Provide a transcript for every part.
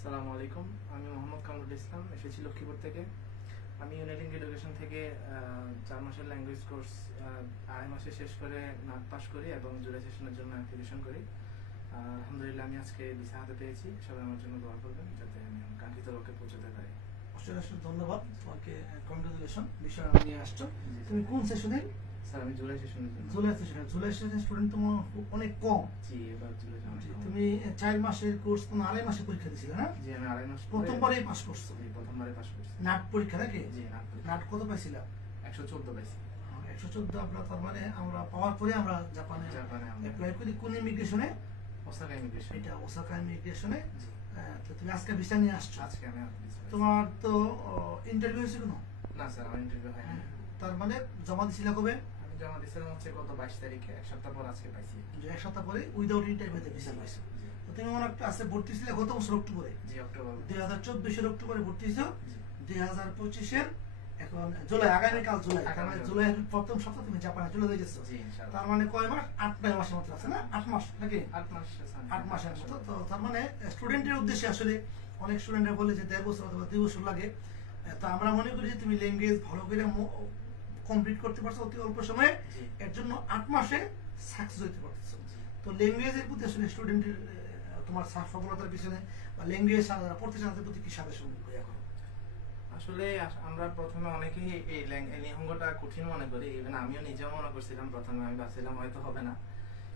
আসসালামু আলাইকুম। আমি মোহাম্মদ কামরুল ইসলাম, এসেছি লক্ষ্মীপুর থেকে। আমি ইউনাইটিং এডুকেশন থেকে 4 মাসের ল্যাঙ্গুয়েজ কোর্স 2.5 মাসে শেষ করে নাট পাস করি এবং জুলাই সেশনের জন্য অ্যাপ্লিকেশন করি। আলহামদুলিল্লাহ আমি আজকে ভিসা হাতে পেয়েছি। সবাই আমার জন্য দোয়া করবেন যাতে আমি কাঙ্ক্ষিত লক্ষ্যে পৌঁছাতে পারি। অসংখ্য ধন্যবাদ তোমাকে, কংগ্রেচুলেশন। বিষয় নিয়ে আসছো তুমি কোন সেশনে? স্যার আমি জুলাই সেশনের জন্য। জুলাই সেশনের স্টুডেন্ট তোমার অনেক কম। জি, এবার জুলাই তুমি 4 মাসের কোর্স, তুমি 2.5 মাসে পরীক্ষা দিছিলে না? জি, আমি 2.5 মাস প্রথমবারই পাস করছো? জি, প্রথমবারই পাস করছি। নাট পরীক্ষা নাকি? জি, নাট কত পাইছিলা? 114 পাইছি। 114 আমরা, তার মানে আমরা পাওয়ার পরে আমরা জাপানে অ্যাপ্লাই করি। কোন ইমিগ্রেশনে? Osaka immigration. এটা ওসাকা ইমিগ্রেশনে। তো তুমি আজকে ভিসা নিয়ে আসছো? আজকে আমি তোমার তো ইন্টারভিউ হয়েছিল না? না স্যার, আমার ইন্টারভিউ হয়নি। তার মানে জমা দিছিলা কবে? আমি জমা দিয়েছিলাম হচ্ছে গত 22 তারিখে, এক সপ্তাহ পর আজকে পাইছি। যে এক সপ্তাহ পরে উইদাউট ইন্টারভিউতে ভিসা পাইছো। তো তুমি মনে একটা আছে ভর্তি ছিলে গত বছর অক্টোবরে? জি, অক্টোবর 2024 অক্টোবরে ভর্তি হয়েছো। 2025 এখন জুলাই, আগামীকাল জুলাই, তার মানে জুলাইয়ের প্রথম সপ্তাহ তুমি জাপানে চলে গেছো। তার মানে কয় মাস? 8-9 মাসের মতো আছে না? 8 মাস নাকি? 8 মাসের মতো। তো তার মানে স্টুডেন্টের উদ্দেশ্যে আসলে অনেক স্টুডেন্টরা বলে যে 1.5 বছর অথবা 2 বছর লাগে। তো আমরা মনে করি যে তুমি ল্যাঙ্গুয়েজ ভালো করে কমপ্লিট করতে পারছো অতি অল্প সময়ে, এর জন্য 8 মাসে সাকসেস হতে পারছো। তো ল্যাঙ্গুয়েজের প্রতি আসলে স্টুডেন্টের তোমার সফলতার পিছনে বা ল্যাঙ্গুয়েজ পড়তে চাওয়ার প্রতি কি সাজেশন করো? আসলে আমরা প্রথমে অনেকেই এই নিহঙ্গটা কঠিন মনে করি। ইভেন আমিও নিজেও মনে করছিলাম প্রথমে, আমি ভাবছিলাম হয়তো হবে না,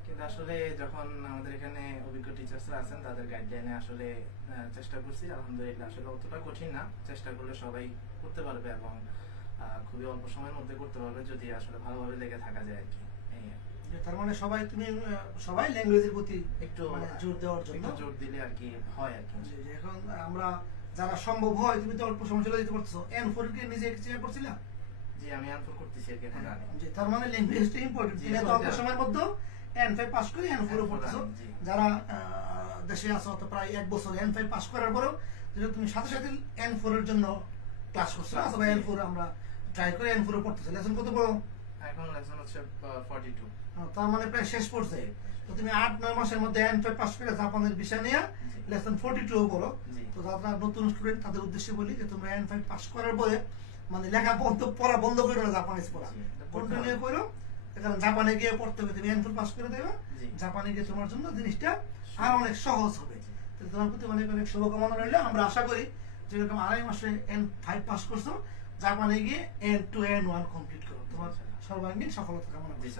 কিন্তু আসলে যখন আমাদের এখানে অভিজ্ঞ টিচার্সরা আছেন তাদের গাইডলাইনে আসলে চেষ্টা করছি, আলহামদুলিল্লাহ আসলে অতটা কঠিন না। চেষ্টা করলে সবাই করতে পারবে এবং খুবই অল্প সময়ের মধ্যে করতে পারবে যদি আসলে ভালোভাবে লেগে থাকা যায় আর কি। তার মানে সবাই ল্যাঙ্গুয়েজের প্রতি একটু জোর দেওয়ার জন্য জোর দিলে আর কি হয় আর কি। এখন আমরা যারা সম্ভব হয়, তুমি তো অল্প সময় চলে যেতে পারছো। N4 কে নিজে চেষ্টা করছিলা? জি, আমি N4 করতেছি আর কি এখন জানি। জি, তার মানে ল্যাঙ্গুয়েজটা ইম্পর্টেন্ট। তুমি তো অল্প সময়ের মধ্যে N5 পাস করে N4 এ পড়ছো। যারা দেশে আছো তো প্রায় 1 বছর N5 পাস করার পরেও যদি তুমি সাথে সাথে N4 এর জন্য ক্লাস করছো অথবা N4 আমরা ট্রাই করে N4 এ পড়তেছো। লেসন কত বড় এখন? লেসন হচ্ছে 42। তার মানে প্রায় শেষ পর্যায়ে। তো তুমি 8-9 মাসের মধ্যে N5 পাস করে জাপানের বিষয় নিয়ে লেসন 42 পড়ো। তো যারা নতুন স্টুডেন্ট তাদের উদ্দেশ্যে বলি যে তোমরা N5 পাস করার পরে মানে লেখা পড়া বন্ধ করো না, জাপানিজ পড়া কন্টিনিউ করো। কারণ জাপানে গিয়ে পড়তে হবে, তুমি N4 পাস করে দেবে, জাপানে গিয়ে তোমার জন্য জিনিসটা আর অনেক সহজ হবে। তো তোমার প্রতি অনেক অনেক শুভকামনা রইল। আমরা আশা করি যেরকম 2.5 মাসে N5 পাস করছো, জাপানে গিয়ে N2 N1 কমপ্লিট করো। তোমার সর্বাঙ্গীন সফলতা কামনা করি।